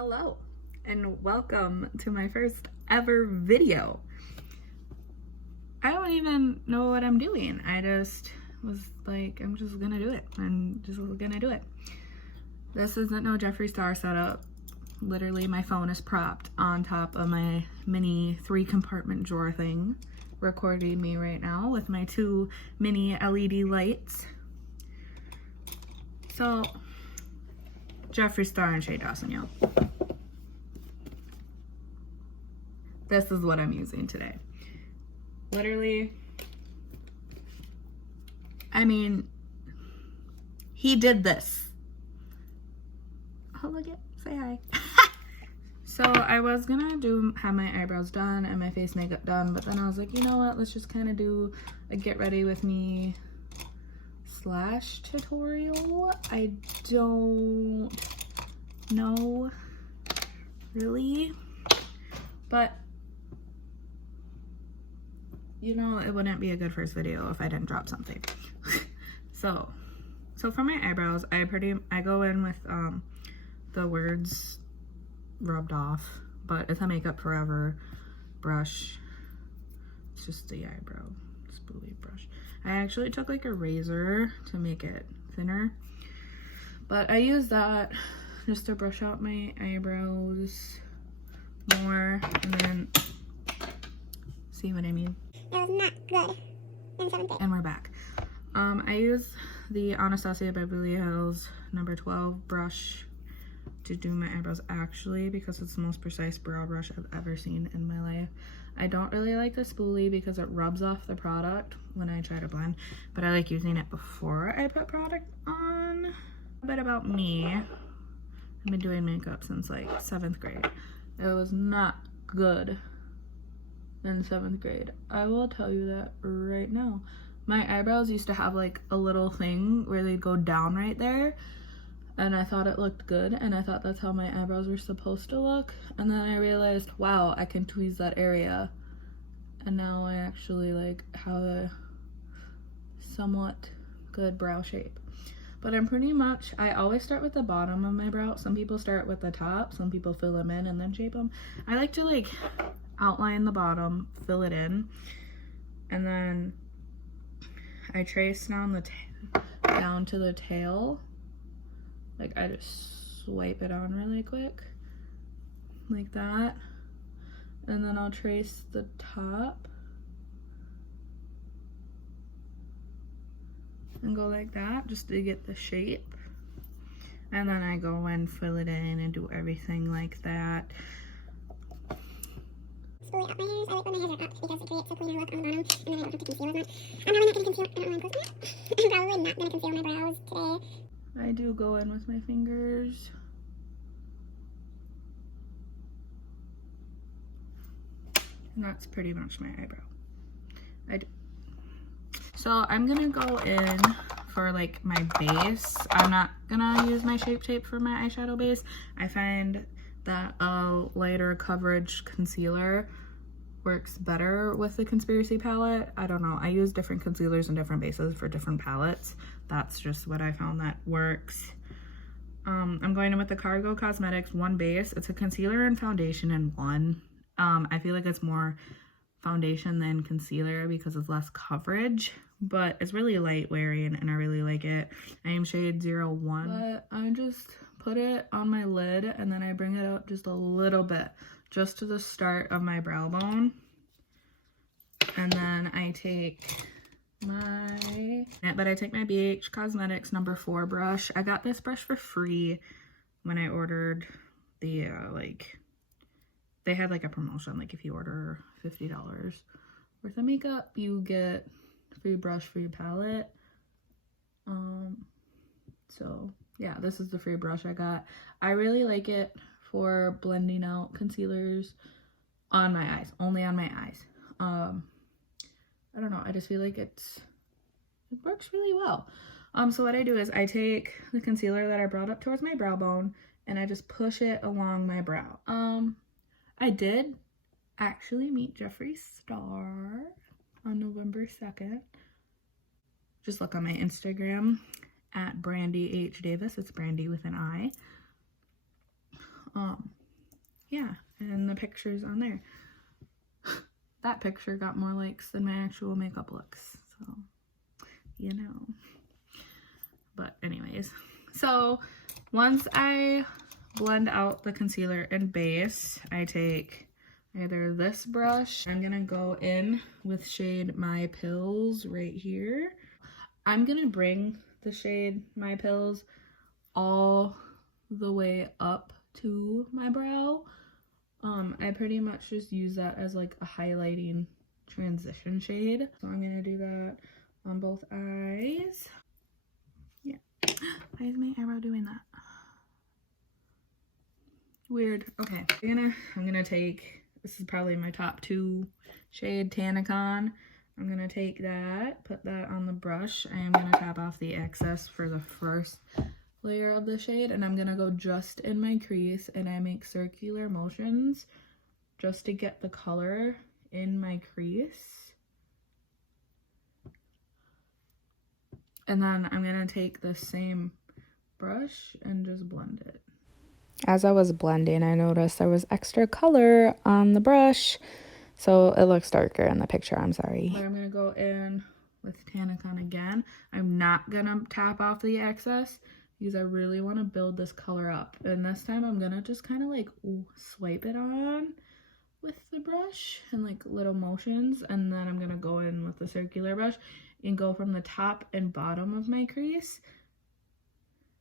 Hello and welcome to my first ever video. I don't even know what I'm doing. I just was like, I'm just gonna do it. I'm just gonna do it. This isn't no Jeffree Star setup. Literally my phone is propped on top of my mini 3-compartment drawer thing, recording me right now with my 2 mini LED lights. So, Jeffree Star and Shea Dawson, y'all. This is what I'm using today. Literally, I mean, he did this. Oh, look it, say hi. So I was gonna have my eyebrows done and my face makeup done, but then I was like, you know what, let's just kind of do a get ready with me / tutorial. I don't know really, but you know, it wouldn't be a good first video if I didn't drop something. so for my eyebrows, I go in with the words rubbed off, but it's a Makeup Forever brush. It's just the eyebrow spoolie brush. I actually took like a razor to make it thinner, but I use that just to brush out my eyebrows more, and then see what I mean. That was not good in 7th grade. And we're back. I use the Anastasia Beverly Hills number 12 brush to do my eyebrows, actually, because it's the most precise brow brush I've ever seen in my life. I don't really like the spoolie because it rubs off the product when I try to blend, but I like using it before I put product on. A bit about me. I've been doing makeup since like 7th grade. It was not good in 7th grade. I will tell you that right now. My eyebrows used to have like a little thing where they'd go down right there, and I thought it looked good, and I thought that's how my eyebrows were supposed to look, and then I realized, wow, I can tweeze that area, and now I actually like have a somewhat good brow shape. But I'm pretty much, I always start with the bottom of my brow. Some people start with the top, some people fill them in and then shape them. I like to like outline the bottom, fill it in, and then I trace down down to the tail. Like I just swipe it on really quick, like that, and then I'll trace the top and go like that just to get the shape, and then I go and fill it in and do everything like that. Spoolie up my hairs. I like when my hairs are up because it creates a cleaner look on the bottom, and then I don't have to conceal as much. I'm probably not going to conceal. I don't know why I'm probably not going to conceal my brows today. I do go in with my fingers. And that's pretty much my eyebrow. So I'm gonna go in for like my base. I'm not gonna use my Shape Tape for my eyeshadow base. I find that a lighter coverage concealer works better with the Conspiracy palette. I don't know. I use different concealers and different bases for different palettes. That's just what I found that works. I'm going in with the Cargo Cosmetics 1 base. It's a concealer and foundation in one. I feel like it's more foundation than concealer because it's less coverage, but it's really light wearing and I really like it. I am shade 01, but I just put it on my lid and then I bring it up just a little bit, just to the start of my brow bone. And then I take my BH Cosmetics number 4 brush. I got this brush for free when I ordered the they had like a promotion, like if you order $50 worth of makeup you get free brush for your palette. So yeah, this is the free brush I got. I really like it for blending out concealers on my eyes, only on my eyes. I don't know, I just feel like it works really well. So what I do is I take the concealer that I brought up towards my brow bone and I just push it along my brow. I did actually meet Jeffree Star on November 2nd. Just look on my Instagram at Brandy H. Davis. It's Brandy with an I. Yeah, and the pictures on there. That picture got more likes than my actual makeup looks, so you know. But anyways, so once I blend out the concealer and base, I take either this brush. I'm gonna go in with shade My Pills right here. I'm gonna bring the shade My Pills all the way up to my brow. I pretty much just use that as like a highlighting transition shade. So I'm gonna do that on both eyes. Yeah. Why is my eyebrow doing that? Weird. Okay. I'm gonna take, this is probably my top 2 shade, Tannicon. I'm gonna take that, put that on the brush. I am gonna tap off the excess for the first layer of the shade, and I'm gonna go just in my crease, and I make circular motions just to get the color in my crease. And then I'm gonna take the same brush and just blend it. As I was blending, I noticed there was extra color on the brush, so it looks darker in the picture, I'm sorry. But I'm gonna go in with Tannicon again. I'm not gonna tap off the excess because I really want to build this color up. And this time I'm gonna just kind of like swipe it on with the brush and like little motions, and then I'm gonna go in with the circular brush and go from the top and bottom of my crease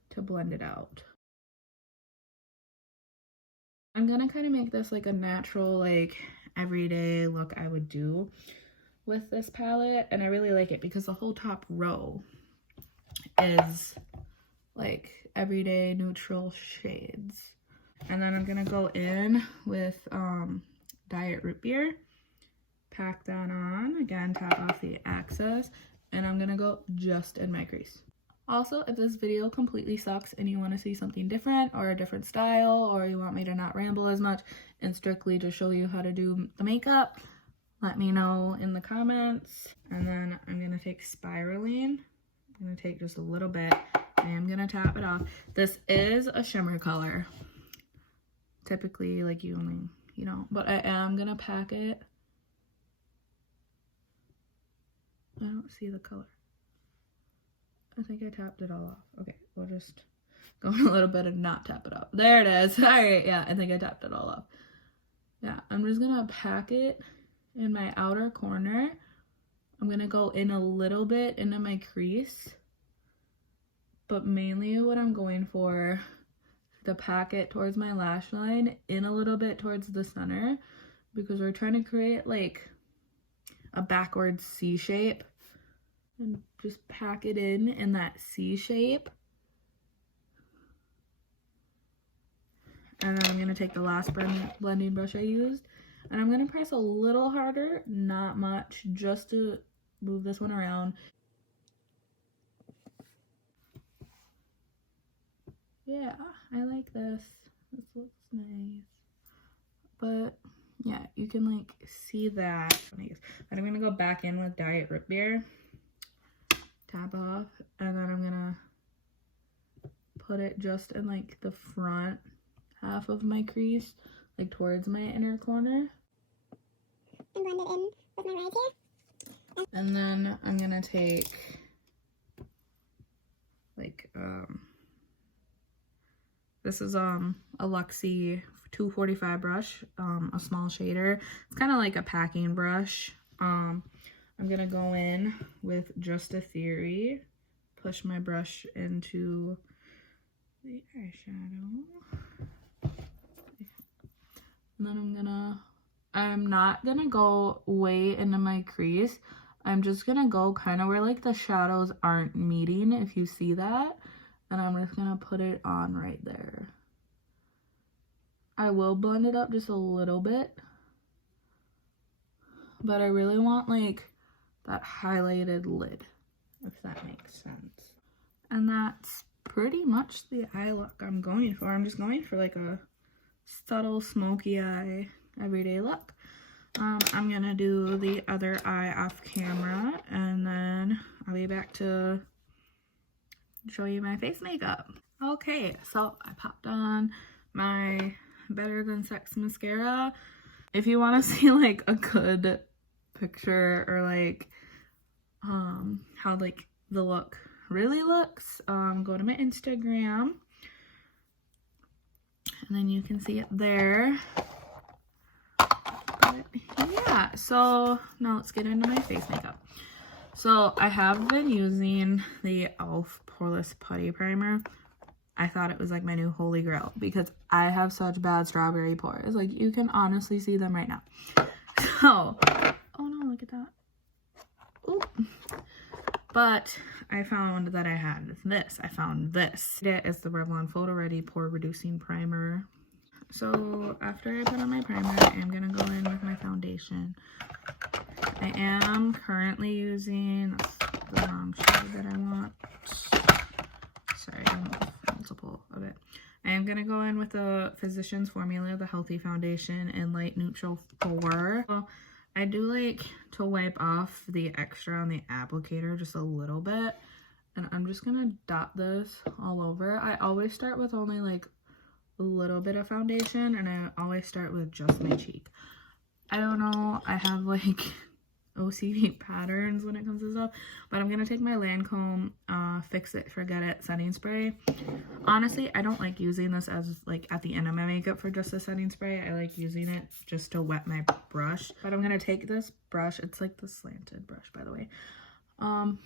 to blend it out. I'm gonna kind of make this like a natural, like everyday look I would do with this palette, and I really like it because the whole top row is like everyday neutral shades. And then I'm gonna go in with Diet Root Beer, pack that on, again tap off the excess, and I'm gonna go just in my crease. Also, if this video completely sucks and you want to see something different or a different style, or you want me to not ramble as much and strictly just show you how to do the makeup, let me know in the comments. And then I'm gonna take Spiraling. I'm gonna take just a little bit. I am gonna tap it off. This is a shimmer color. Typically, like you only, you know, but I am gonna pack it. I don't see the color. I think I tapped it all off. Okay, we'll just go in a little bit and not tap it off. There it is. All right, yeah, I think I tapped it all off. Yeah, I'm just gonna pack it in my outer corner. I'm gonna go in a little bit into my crease, but mainly what I'm going for, to pack it towards my lash line, in a little bit towards the center, because we're trying to create like a backwards C shape, and just pack it in that C shape. And then I'm gonna take the last blending brush I used, and I'm gonna press a little harder, not much, just to move this one around. Yeah, I like this. This looks nice. But yeah, you can like see that. But I'm gonna go back in with Diet Root Beer, tap off, and then I'm gonna put it just in like the front half of my crease, like towards my inner corner. And blend it in with my rise here. And then I'm gonna take like this is a Luxie 245 brush, a small shader. It's kind of like a packing brush. I'm gonna go in with Just a Theory, push my brush into the eyeshadow, and then I'm not gonna go way into my crease. I'm just gonna go kind of where like the shadows aren't meeting, if you see that. And I'm just gonna put it on right there. I will blend it up just a little bit, but I really want like that highlighted lid, if that makes sense. And that's pretty much the eye look I'm going for. I'm just going for like a subtle smoky eye everyday look. I'm gonna do the other eye off camera, and then I'll be back to show you my face makeup. Okay, so I popped on my Better Than Sex mascara. If you want to see like a good picture or like how like the look really looks, go to my Instagram and then you can see it there. But yeah, so now let's get into my face makeup. So I have been using the e.l.f. Poreless Putty Primer. I thought it was like my new holy grail because I have such bad strawberry pores. Like, you can honestly see them right now. So, oh no, look at that. Ooh. But I found that I had this. I found this. It is the Revlon Photo Ready Pore Reducing Primer. So after I put on my primer, I'm going to go in with my foundation. I am currently using, that's the wrong shade that I want. Sorry, I want multiple of it. I am going to go in with the Physicians Formula, the Healthy Foundation in Light Neutral 4. So I do like to wipe off the extra on the applicator just a little bit. And I'm just going to dot this all over. I always start with only like a little bit of foundation, and I always start with just my cheek. I don't know, I have like OCD patterns when it comes to stuff, but I'm gonna take my Lancome Fix It Forget It setting spray. Honestly, I don't like using this as like at the end of my makeup for just a setting spray. I like using it just to wet my brush. But I'm gonna take this brush, it's like the slanted brush, by the way. I'm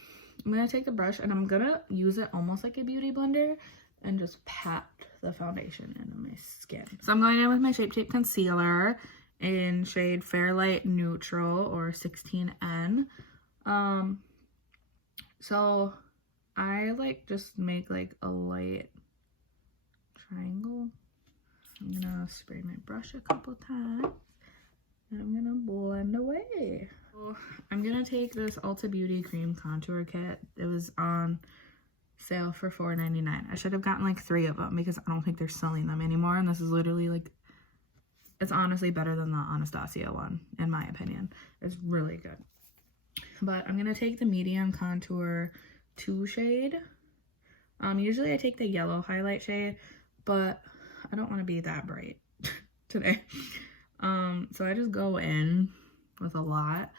gonna take the brush and I'm gonna use it almost like a beauty blender and just pat the foundation into my skin. So I'm going in with my Shape Tape Concealer in shade Fairlight Neutral or 16N. So I like just make like a light triangle. I'm gonna spray my brush a couple times and I'm gonna blend away. So I'm gonna take this Ulta Beauty Cream Contour Kit. It was on sale for $4.99. I should have gotten like 3 of them because I don't think they're selling them anymore, and this is literally like, it's honestly better than the Anastasia one in my opinion. It's really good. But I'm gonna take the medium contour 2 shade. Usually I take the yellow highlight shade, but I don't want to be that bright today. So I just go in with a lot,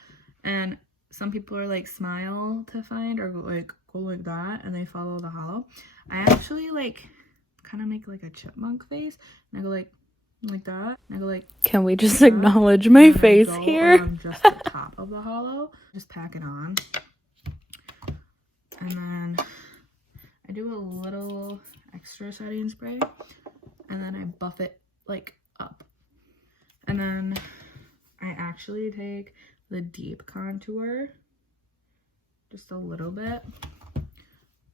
and some people are like smile to find or like go like that and they follow the hollow. I actually like kind of make like a chipmunk face and I go like that and I go like, can we just acknowledge my face here? Just the top of the hollow, just pack it on, and then I do a little extra setting spray and then I buff it like up, and then I actually take the deep contour just a little bit,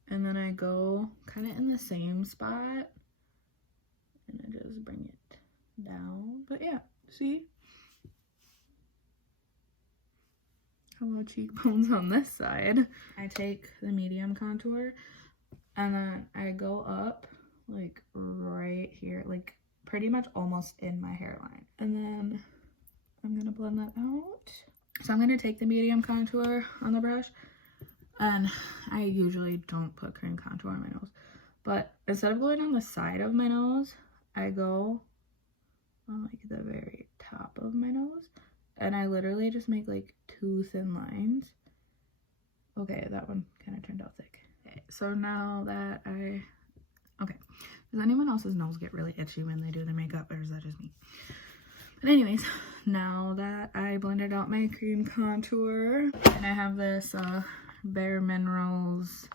and then I go kind of in the same spot and I just bring it down. But yeah, see, hello cheekbones on this side. I take the medium contour and then I go up like right here, like pretty much almost in my hairline, and then I'm gonna blend that out. So I'm gonna take the medium contour on the brush, and I usually don't put cream contour on my nose, but instead of going on the side of my nose, I go on like the very top of my nose, and I literally just make like 2 thin lines. Okay, that one kind of turned out thick. Okay, so now that does anyone else's nose get really itchy when they do their makeup, or is that just me? But anyways, now that I blended out my cream contour, and I have this Bare Minerals,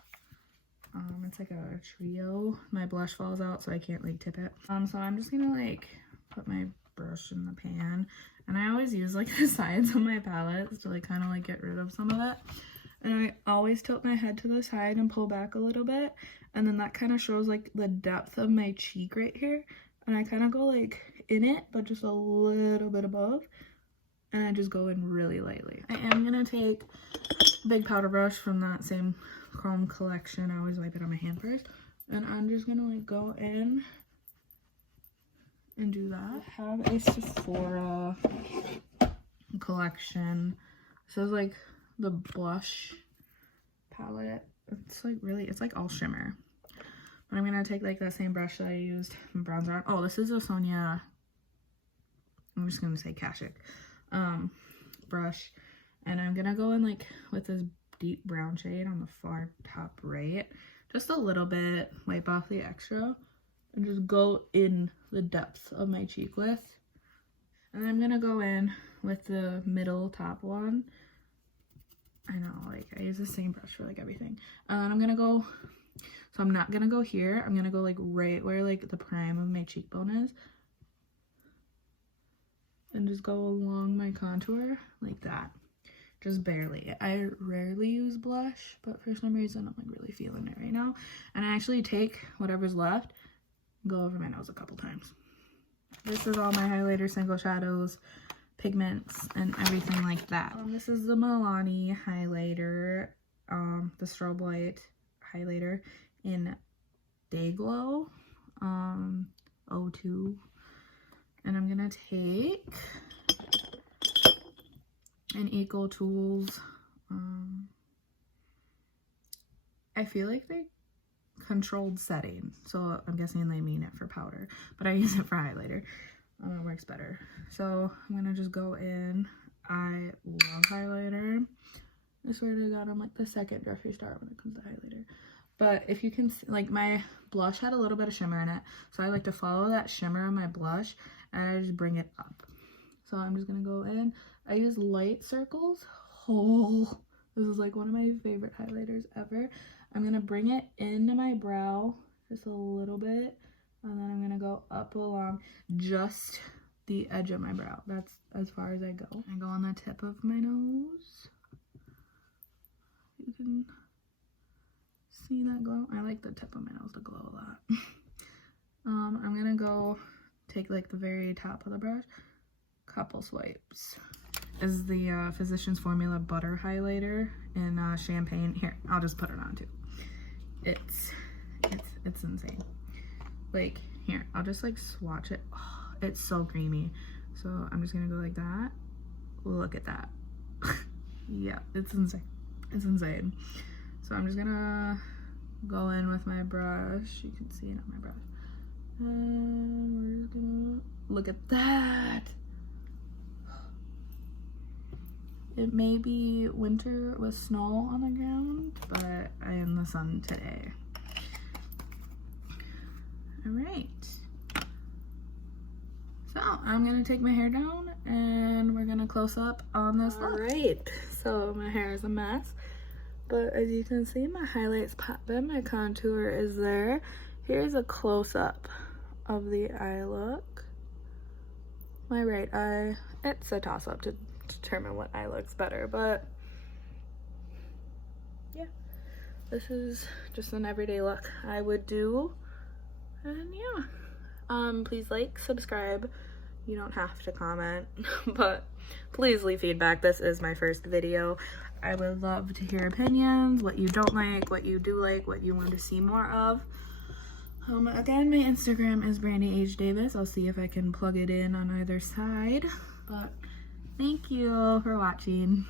it's like a trio. My blush falls out so I can't like tip it. So I'm just gonna like put my brush in the pan, and I always use like the sides of my palettes to like kind of like get rid of some of it. And I always tilt my head to the side and pull back a little bit, and then that kind of shows like the depth of my cheek right here, and I kind of go like in it but just a little bit above, and I just go in really lightly. I am gonna take a big powder brush from that same Chrome collection. I always wipe it on my hand first, and I'm just gonna like go in and do that. I have a Sephora collection. This is like the blush palette. It's like really, it's like all shimmer. And I'm gonna take like that same brush that I used in bronzer on. Oh, this is a Sonia, I'm just gonna say Kashik brush. And I'm gonna go in like with this deep brown shade on the far top right. Just a little bit, wipe off the extra, and just go in the depths of my cheek with. And I'm gonna go in with the middle top one. I know, like, I use the same brush for like everything. And I'm gonna go, so I'm not gonna go here. I'm gonna go like right where like the prime of my cheekbone is. And just go along my contour like that. Just barely. I rarely use blush, but for some reason I'm like really feeling it right now. And I actually take whatever's left, go over my nose a couple times. This is all my highlighter, single shadows, pigments, and everything like that. This is the Milani highlighter, the strobe light highlighter in Day Glow 02. And I'm gonna take an Eco Tools. I feel like they controlled setting, so I'm guessing they mean it for powder, but I use it for highlighter. It works better. So I'm gonna just go in. I love highlighter. I swear to God, I'm like the second Jeffree Star when it comes to highlighter. But if you can see, like my blush had a little bit of shimmer in it, so I like to follow that shimmer on my blush and I just bring it up. So I'm just gonna go in. I use light circles. Oh, this is like one of my favorite highlighters ever. I'm gonna bring it into my brow just a little bit, and then I'm gonna go up along just the edge of my brow. That's as far as I go. I go on the tip of my nose. You can see that glow. I like the tip of my nose to glow a lot. I'm gonna go take like the very top of the brush, couple swipes. This is the Physicians Formula Butter Highlighter in Champagne. Here, I'll just put it on too. It's insane. Like, here, I'll just like swatch it. Oh, it's so creamy. So I'm just gonna go like that. Look at that. Yeah, it's insane. It's insane. So I'm just gonna go in with my brush. You can see it on my brush. And we're just gonna look at that. It may be winter with snow on the ground, but I am in the sun today. All right. So I'm gonna take my hair down and we're gonna close up on this look. All right, so my hair is a mess, but as you can see, my highlights pop in, my contour is there. Here's a close up of the eye look. My right eye, it's a toss up to determine what eye looks better, but yeah, this is just an everyday look I would do. And yeah, please like, subscribe. You don't have to comment, but please leave feedback. This is my first video. I would love to hear opinions, what you don't like, what you do like, what you want to see more of. Again, my Instagram is Brandy H. Davis. I'll see if I can plug it in on either side, but thank you for watching.